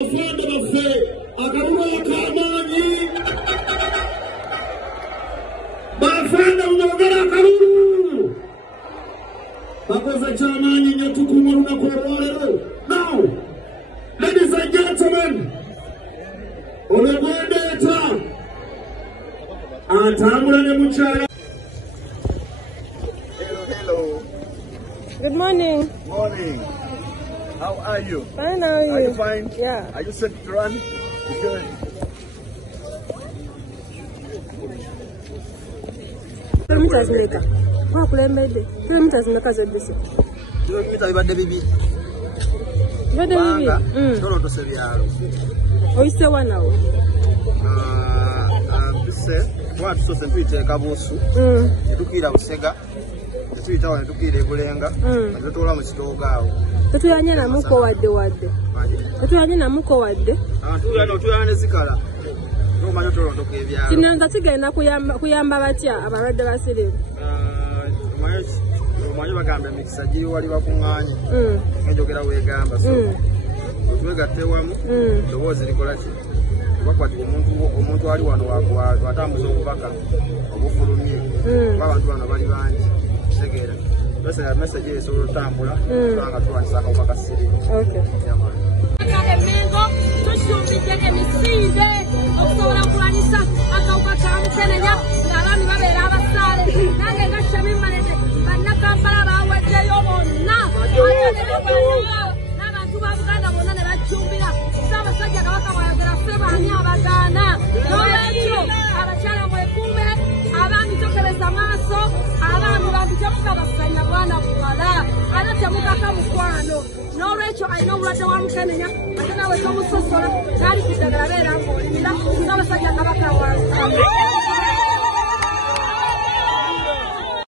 Now, ladies and gentlemen, hello. Good morning. Morning. How are you? Fine, how are you? Are you fine? Yeah. Are you set to run? Good. Kilometers maker. What kilometers? Kilometers maker is this. Kilometers ibadde bibi. Ibadde bibi. Don't to say yalo. Oyisewa nawo. Bise watu so sentwite kabusu. Tukira busega. Tuyita wano tukira ebulenga. Atotola mu kitogaawo. Tutuyanye na muko wadde. Tutuyanye na muko wadde. Tuyane zikala. Nomanyo tolondoka ebyalo. Kino nga kigenda kuyamba batya abalwadde basirimu. Omanyi bagamba emikisa giri wali bakuŋŋaanye. Ng'enjogera weegamba. So otwegatte wamu eddoboozi likola ki? Bakwatira omuntu ali wano watambuza obubaka obufulumye. Kuba abantu bano bali bangi. Tegeera. Message esobola otambula kubanga tulwanyisa akawuka ka siriimu. Emengo tusuubidde emisinde okusobola okulwanyisa akawuka ka mukenenya ng'abaami babeera abasaale nange nga Shamimmalete bannakampala baaweddeyo bonna n'abantu ba Buganda bonna ne bajjumbira Ssaabasajja Kabaka bw'ayogera ffe baani abagaana n'olwekyo abakyala mwekuume abaami tokebeza maaso abaami banditemuka basanya bwana buwala ate temukaka mukwano n'olwekyo alina obulwadde wa mukenenya ate nawe tomusosola n'ali ku ddagala